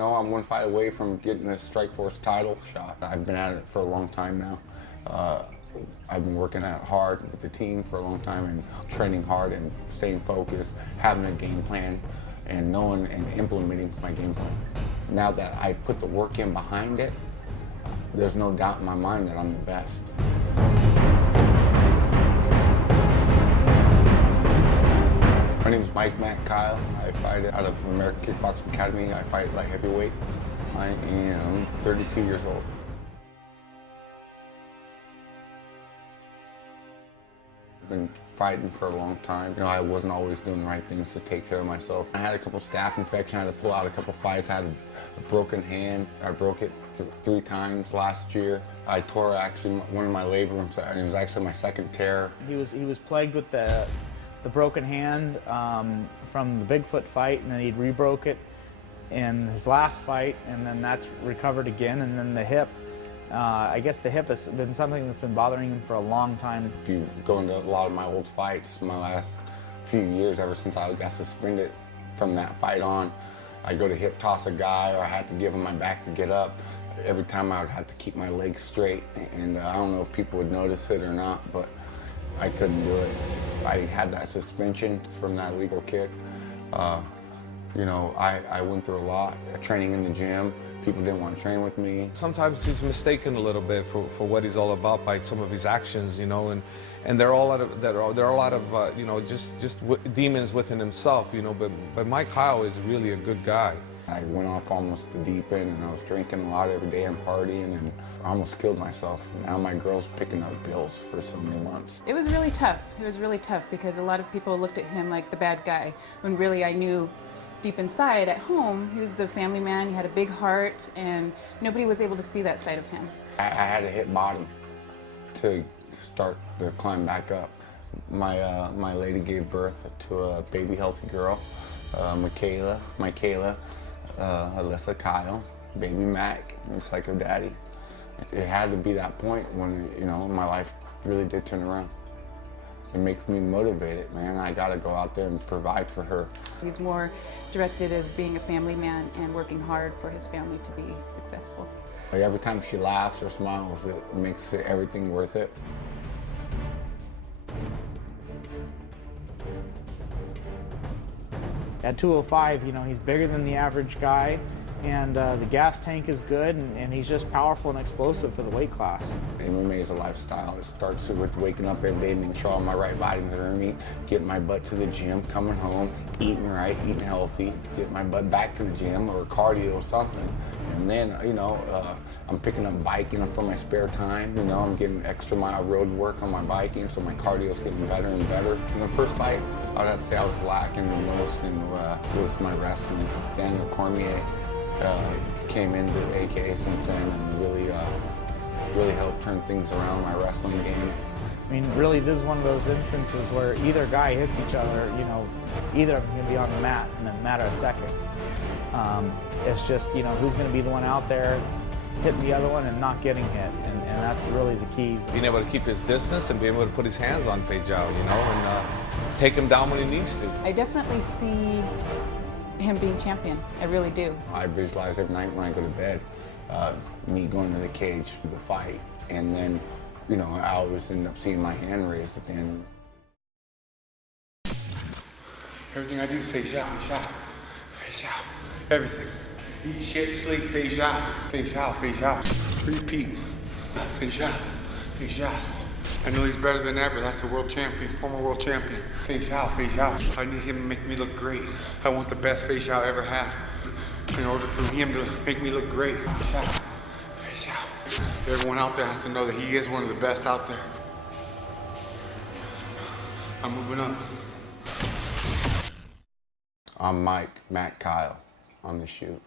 know, I'm one fight away from getting this Strikeforce title shot. I've been at it for a long time now. I've been working out hard with the team for a long time and training hard and staying focused, having a game plan, and knowing and implementing my game plan. Now that I put the work in behind it, there's no doubt in my mind that I'm the best. My name is Matt Kyle. I fight out of American Kickboxing Academy. I fight light heavyweight. I am 32 years old. I've been fighting for a long time. You know, I wasn't always doing the right things to take care of myself. I had a couple staph infections. I had to pull out a couple fights. I had a broken hand. I broke it 3 times last year. I tore actually one of my labrums, and it was actually my second tear. He was plagued with the broken hand from the Bigfoot fight, and then he'd rebroke it in his last fight, and then that's recovered again, and then the hip. I guess the hip has been something that's been bothering him for a long time. If you go into a lot of my old fights, my last few years, ever since I got suspended from that fight on, I go to hip toss a guy, or I had to give him my back to get up. Every time I would have to keep my legs straight, and I don't know if people would notice it or not, but I couldn't do it. I had that suspension from that illegal kick. You know, I went through a lot, training in the gym. People didn't want to train with me. Sometimes he's mistaken a little bit for what he's all about by some of his actions, you know, and they're all out of you know, just demons within himself, you know. But Mike Kyle is really a good guy. I went off almost the deep end, and I was drinking a lot every day and partying, and I almost killed myself. Now my girl's picking up bills for so many months. It was really tough. It was really tough because a lot of people looked at him like the bad guy, when really I knew deep inside at home he was the family man. He had a big heart, and nobody was able to see that side of him. I had to hit bottom to start the climb back up. My lady gave birth to a baby healthy girl, Michaela, Alyssa Kyle, baby Mac, just like her daddy. It had to be that point when, you know, my life really did turn around. It makes me motivated, man. I gotta go out there and provide for her. He's more directed as being a family man and working hard for his family to be successful. Like every time she laughs or smiles, it makes everything worth it. At 205, you know, he's bigger than the average guy, and the gas tank is good, and he's just powerful and explosive for the weight class. MMA is a lifestyle. It starts with waking up every day, making sure all my right vitamins are in me, getting my butt to the gym, coming home, eating right, eating healthy, getting my butt back to the gym or cardio or something. And then, you know, I'm picking up biking for my spare time. You know, I'm getting extra mile road work on my biking, so my cardio is getting better and better. In the first fight, I would have to say I was lacking the most with my wrestling. Daniel Cormier came into AK since then and really helped turn things around my wrestling game. I mean, really, this is one of those instances where either guy hits each other, you know, either of them can be on the mat in a matter of seconds. It's just, you know, who's going to be the one out there hitting the other one and not getting hit, and that's really the keys. Being able to keep his distance and being able to put his hands on Feijão, you know, and take him down when he needs to. I definitely see him being champion. I really do. I visualize every night when I go to bed, me going to the cage for the fight, and then, you know, I always end up seeing my hand raised at the end. Everything I do is Feijão, Feijão, Feijão. Everything. Eat shit, sleep, Feijão, Feijão, Feijão. Repeat. Feijão, Feijão. I know he's better than ever. That's the world champion, former world champion. Feijão, Feijão. I need him to make me look great. I want the best Feijão ever had. In order for him to make me look great. Feijão, Feijão. Everyone out there has to know that he is one of the best out there. I'm moving up. I'm Matt Kyle on The Shoot.